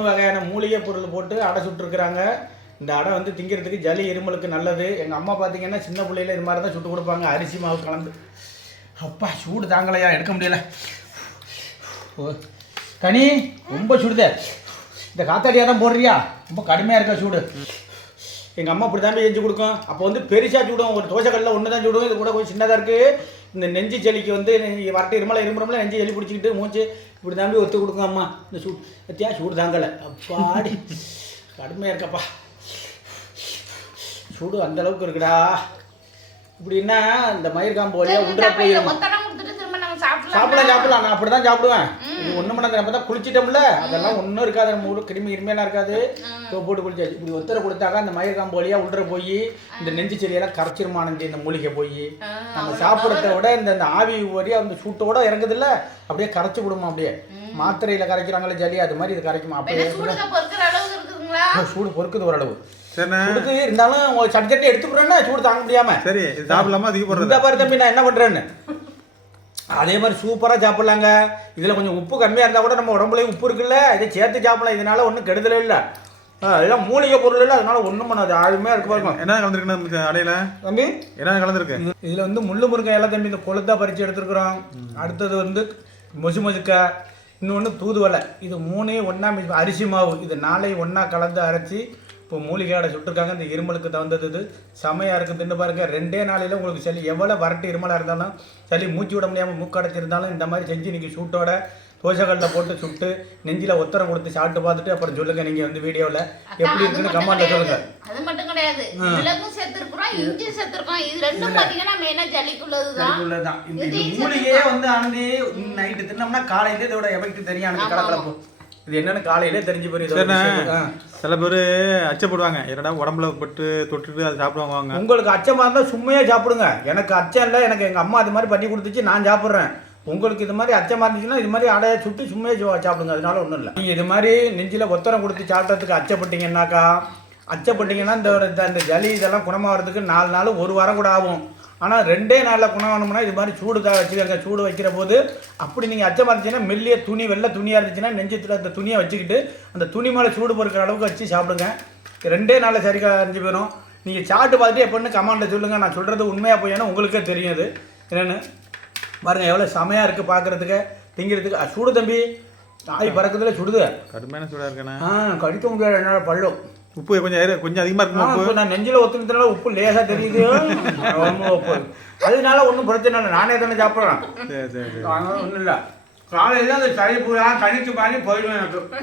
மூணு வகையான மூலிகை பொருள் போட்டு அடை சுட்டுருக்குறாங்க. இந்த அடை வந்து திங்கிறதுக்கு ஜலி இருமலுக்கு நல்லது. எங்கள் அம்மா பார்த்தீங்கன்னா சின்ன பிள்ளையில இது மாதிரி தான் சுட்டு கொடுப்பாங்க. அரிசி மாவு கலந்து. அப்பா சூடு தாங்கலையா? எடுக்க முடியல. ஓ. கனி ரொம்ப சுடுத. இந்த காத்தாடியாக தான் போடுறியா? ரொம்ப கடுமையாக இருக்கா சூடு. எங்கள் அம்மா இப்படி தான் போய் செஞ்சு கொடுக்கும். அப்போ வந்து பெருசாக சுடும். ஒரு தோசைக்கல்ல ஒன்று தான் சுடும். இது கூட கொஞ்சம் சின்னதாக இருக்குது இந்த நெஞ்சு சளிக்கு வந்து நெஞ்சு வரட்டு இருமலை இருமுறமல நெஞ்சு சளி பிடிச்சிக்கிட்டு மூச்சு இப்படி போய் ஒத்து கொடுக்கும் அம்மா. இந்த சூடு எத்தியா? சூடு தாங்கலை. அப்பாடி கடுமையாக இருக்கப்பா. சூடு அந்த அளவுக்கு இருக்குடா. இப்படின்னா இந்த மயிர் காம்பு வழியாக உண்டா போயிடும் சாப்பிடலாம் சாப்பிடலாம். நான் அப்படி தான் சாப்பிடுவேன் இது ஒன்றும் பண்ணாது நம்ம தான் குளிச்சிட்டோம்ல அதெல்லாம் ஒன்றும் இருக்காது. நம்ம ஊரு கிருமி கிருமியெல்லாம் இருக்காது. இப்போ போட்டு குளிச்சாச்சு. இப்படி ஒத்தரை கொடுத்தாக்கா அந்த மயிர் காம்பு வழியாக உள்ள போய் இந்த நெஞ்சு செடியெல்லாம் கரைச்சிருமானது இந்த மூலிகை போய் நம்ம சாப்பிட்றத விட இந்த இந்த ஆவி வழியாக அந்த சூட்டோட இறங்குதுல்ல அப்படியே கரைச்சி விடுமா அப்படியே. மாத்திரையில் கரைக்கிறாங்களே ஜலி அது மாதிரி இது கரைக்குமா. அப்படியே சூடு பொறுக்குது ஓரளவு. சூடுக்கு இருந்தாலும் சட்டி சட்டி எடுத்துக்கிறேன்னா சூடு தாங்க முடியாம. சரி சாப்பிடலாமா? அதிக போடுறது? இந்த பாரு தம்பி நான் என்ன பண்றேன்னு? அதே மாதிரி சூப்பராக சாப்பிட்லாங்க. இதில் கொஞ்சம் உப்பு கம்மியாக இருந்தால் கூட நம்ம உடம்புலயும் உப்பு இருக்குல்ல? இதை சேர்த்து சாப்பிடலாம். இதனால ஒன்றும் கெடுதலே இல்லை. இதெல்லாம் மூலிகை பொருள் இல்லை. அதனால ஒன்றும் பண்ணாது. ஆளுமையாக இருக்கு பாருங்க. என்ன கலந்துருக்குண்ணே இந்த அடையில? தம்பி? என்ன கலந்துருக்கு? இதில் வந்து முள்ளு முருங்கை எல்லாம் தம்பி. இந்த கொளுத்தா பறித்து எடுத்துருக்குறோம். அடுத்தது வந்து மொசு மொசுக்காய் இன்னொன்று தூதுவளை. இது மூணையும் ஒன்றா அரிசி மாவு. இது நாளையும் ஒன்றா கலந்து அரைச்சி இப்போ மூலிகையோட சுட்டிருக்காங்க இந்த இருமலுக்கு தகுந்தது இது. செமையாக இருக்குது தின்னு பாருங்க. ரெண்டே நாளையில் உங்களுக்கு சளி எவ்வளோ வரட்டு இருமலாக இருந்தாலும் சளி மூச்சு விட முடியாமல் மூக்கடைச்சிருந்தாலும் இந்த மாதிரி செஞ்சு நீங்கள் சூட்டோட தோசைகளில் போட்டு சுட்டு நெஞ்சில் ஒத்தரம் கொடுத்து சாப்பிட்டு பார்த்துட்டு அப்புறம் சொல்லுங்கள் நீங்கள் வந்து வீடியோவில் எப்படி இருக்குன்னு கமெண்ட்டில் சொல்லுங்கள் அது மட்டும் கிடையாது. மிளகும் சேர்த்திருக்கிறோம் இஞ்சி சேர்த்திருக்கோம் இது ரெண்டும் பாத்தீங்கன்னா மெயினா ஜல்லிக்குள்ளதுதான்? உள்ளதுதான் இந்த இது மூலிகையே வந்து ஆனந்தி நைட்டு தின்னோம்னா காலையில இதோட எஃபெக்ட் தெரியும் எனக்கு கலக்கலப்பு இது என்னன்னு காலையிலே தெரிஞ்சு. ஆ. சில பேர் அச்சப்படுவாங்க. என்னடா உடம்புல பட்டு தொட்டுட்டு அதை சாப்பிடுவாங்க வாங்க உங்களுக்கு அச்சமா இருந்தா சும்மையா சாப்பிடுங்க. எனக்கு அச்சம் இல்லை எனக்கு எங்க அம்மா அது மாதிரி பண்ணி கொடுத்துச்சு நான் சாப்பிட்றேன். உங்களுக்கு இது மாதிரி அச்சமா இருந்துச்சுன்னா இது மாதிரி அடைய சுட்டு சும்மையா சாப்பிடுங்க. அதனால ஒன்றும் இல்லை. நீங்கள் இது மாதிரி நெஞ்சில் ஒத்தரம் கொடுத்து சாப்பிட்றதுக்கு அச்சப்பட்டீங்கன்னாக்கா அச்சப்பட்டீங்கன்னா இந்த- இந்த ஜலி இதெல்லாம் குணமாகறதுக்கு நாலு நாள் ஒரு வாரம் கூட ஆகும். ஆனால் ரெண்டே நாளில் குணமாகணும்னா இது மாதிரி சூடு தான் வச்சுக்கோங்க சூடு வைக்கிற போது அப்படி நீங்கள் அச்சமாக இருந்துச்சுன்னா மெல்லிய துணி வெள்ளை துணியாக இருந்துச்சுன்னா நெஞ்சத்தில் அந்த துணியை வச்சுக்கிட்டு அந்த துணி மேலே சூடு பொறுக்கிற அளவுக்கு வச்சு சாப்பிடுங்க. ரெண்டே நாளில் சரி அரைஞ்சு போயிடும் நீங்கள் சாப்பிட்டு பார்த்துட்டு எப்படின்னு கமாண்டில் சொல்லுங்கள் நான் சொல்கிறது உண்மையாக போய் உங்களுக்கே தெரியும் அது என்னென்னு? பாருங்க எவ்வளோ செமையாக இருக்குது பார்க்குறதுக்கு திங்கிறதுக்கு. சூடு தம்பி நாய் பறக்கிறதுல சுடுது. கடுமையான சூடா இருக்கண்ணே. ஆ கடிக்க முடியாது என்னால் பல்லும் உப்பு கொஞ்சம் கொஞ்சம் அதிகமா இருக்குமா உப்பு? நான் நெஞ்சில் ஒத்துனதுனால உப்பு லேசாக தெரியுது. உப்பு. அதனால ஒன்றும் பிரச்சனை இல்லை. நானே தானே சாப்பிட்றேன். சரி சரி ஒன்றும் இல்லை. காலையில் அந்த சளி பூரா கணிச்சு மாதிரி போயிடும் எனக்கு.